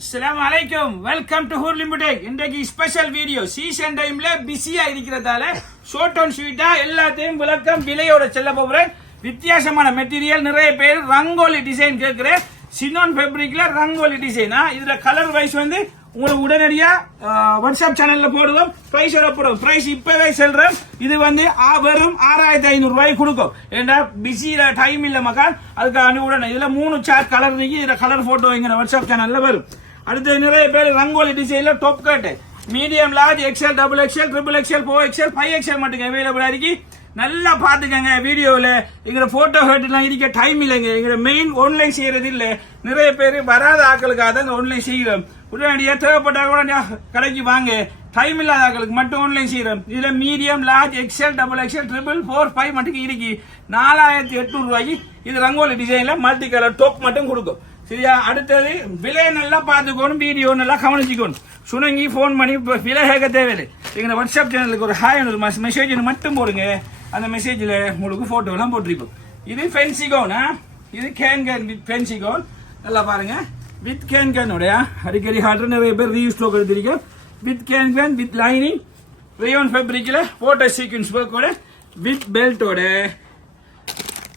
அஸ்ஸலாமு அலைக்கும். Welcome to ஹூர் லிமிடெக். இன்றைக்கு ஸ்பெஷல் வீடியோ. சீசன் டைம்ல பிஸியா இருக்கிறதால ஷார்ட் அண்ட் ஸ்வீட்டா எல்லாத்தையும் விளக்கம் விலையோட செல்ல போகிறேன். வித்தியாசமான மெட்டீரியல், நிறைய பேர் ரங்கோலி டிசைன் கேட்கிறேன். சினோன் ஃபேப்ரிக்ல ரங்கோலி டிசைனா இதுல கலர் வைஸ் வந்து உங்களுக்கு உடனடியா வாட்ஸ்அப் சேனல்ல போடுவோம். பிரைஸ் போடுவோம். பிரைஸ் இப்பவே சொல்றேன். இது வந்து வெறும் 6500 ரூபாய் கொடுக்கும். ஏன்னா பிஸியில டைம் இல்ல மக்கான், அதுக்காக உடனே இதுல 3 சார்ட் கலர் இருக்கு. இதுல கலர் போட்டோ எங்க வாட்ஸ்அப் சேனல்ல வரும். அடுத்து நிறைய பேர் ரங்கோலி டிசைன்ல top cut medium, large, XL, double XL, triple XL, 4XL, 5XL மட்டும் அவைலபிளா இருக்கு. நல்லா பாத்துக்கங்க. வீடியோல எங்க போட்டோ ஹெட்லாம் இருக்க டைம் இல்லைங்க. எங்க மெயின் ஆன்லைன் செய்யறது இல்ல. நிறைய பேர் வராத ஆக்களுக்காக தான் ஆன்லைன் செய்யறோம். உடனடியா தேவைப்பட்டா கூட கடைக்கு வாங்க. டைம் இல்லாத ஆக்களுக்கு மட்டும் ஆன்லைன் செய்யறோம். இதுல medium, large, XL, double XL, triple, 4, 5 மட்டும் இருக்கு. 4800 ரூபாய்க்கு இது ரங்கோலி டிசைன்ல மல்டி கலர் டாப் மட்டும் கொடுக்கும். சரியா? அடுத்தது விலை நல்லா பாத்துக்கணும். வீடியோ நல்லா கவனிச்சுக்கணும். சுணங்கி போன் பண்ணி விலை கேட்க தேவையில்லை. எங்க வாட்ஸ்அப் சேனலுக்கு ஒரு ஹாய் ஒரு மெசேஜ் மட்டும் போடுங்க. அந்த மெசேஜ்ல உங்களுக்கு போட்டோ எல்லாம் போட்டிருப்போம். இது ஃபென்சி கவுனா, இது கேன் வித் ஃபென்சி கவுன். நல்லா பாருங்க. வித் கேன் உடைய அடிக்கடி ஆர்டர் நிறைய பேர் ரீயூஸ் ஸ்டாக் எடுத்திருக்கோம். With can with lining rayon ஃபேப்ரிக்ல போட்டோ சீக்வன்ஸ் ஒர்க்கோட வித் பெல்ட்டோட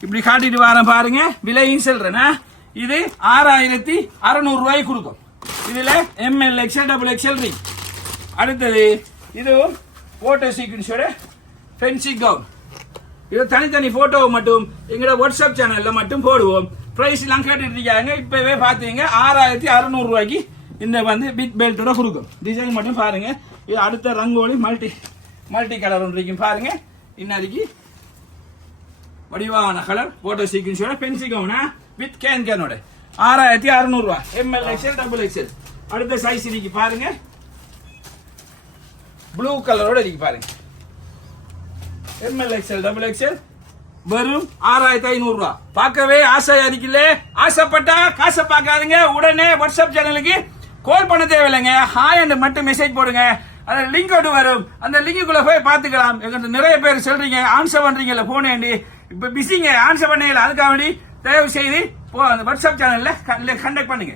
இப்படி காட்டிட்டு வரேன் பாருங்க. விலையும் சொல்றேன்னா இது 6600 ரூபாய்க்கு கொடுக்கும். இதுல ML, XL, double XL ring. அடுத்தது இதுவும் போட்டோ சீக்வன்ஸோட ஃபென்சி கவுன். இது தனித்தனி போட்டோ மட்டும் எங்களோட வாட்ஸ்அப் சேனல்ல மட்டும் போடுவோம். பிரைஸ் எல்லாம் கேட்டுட்டு இருக்காங்க. இப்பவே பாத்தீங்க 6600 ரூபாய்க்கு இந்த வந்து பிட் பெல்ட்டோட கொடுக்கும். டிசைன் மட்டும் பாருங்க. இது அடுத்த ரங்கோலி மல்டி கலர் ஒன்று இருக்கும் பாருங்க. இன்னைக்கு வடிவான கலர் போட்டோ சீக்வன்ஸோட ஃபென்சி கவுனா வித் கேனோட 6600 ரூபாய். ML, XL, double XL. அடுத்த சைஸ் இருக்கு பாருங்க. ப்ளூ கலரோட இருக்கு பாருங்க. ML, XL, டபுள் XL வெறும் 6500 ரூபாய். பார்க்கவே ஆசையா இருக்குல்ல? ஆசைப்பட்டா காசை பார்க்காதீங்க. உடனே வாட்ஸ்அப் சேனலுக்கு கால் பண்ண தேவையில்லைங்க. ஹாய் என்று மட்டும் மெசேஜ் போடுங்க. அந்த லிங்க் வரும். அந்த லிங்குக்குள்ள போய் பாத்துக்கலாம். நிறைய பேர் சொல்றீங்க ஆன்சர் பண்றீங்கல்ல போன் வேண்டி. இப்ப பிஸிங்க, ஆன்சர் பண்ணல. அதுக்காக வேண்டி தயவு செய்து அந்த வாட்ஸ்அப் சேனல்ல கண்டக்ட் பண்ணுங்க.